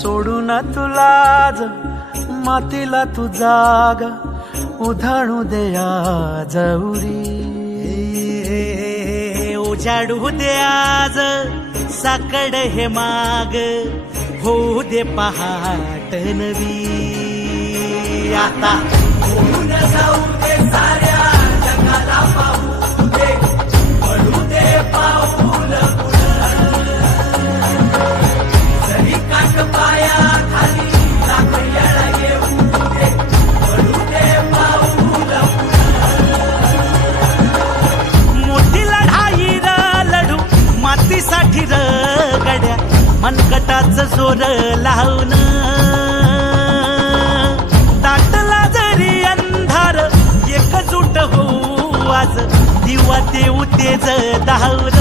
सोडून तुला मातीला तू जाग उधाणू दे आज उरी उजाडू दे आज साकड हे माग होऊ दे पहाट नवी आता होऊन जाऊ दे साऱ्या जगाला पाहू दे पडू दे पाऊल जरी काट पाया खाली लाकड्याला येऊ दे पडू दे पाऊल मोठी लढाई लढू मातीसाठी गड्या मनगटाच जोर लावून दाटला जरी अंधार एकजूट होऊ आज दिवा देऊ तेज धावून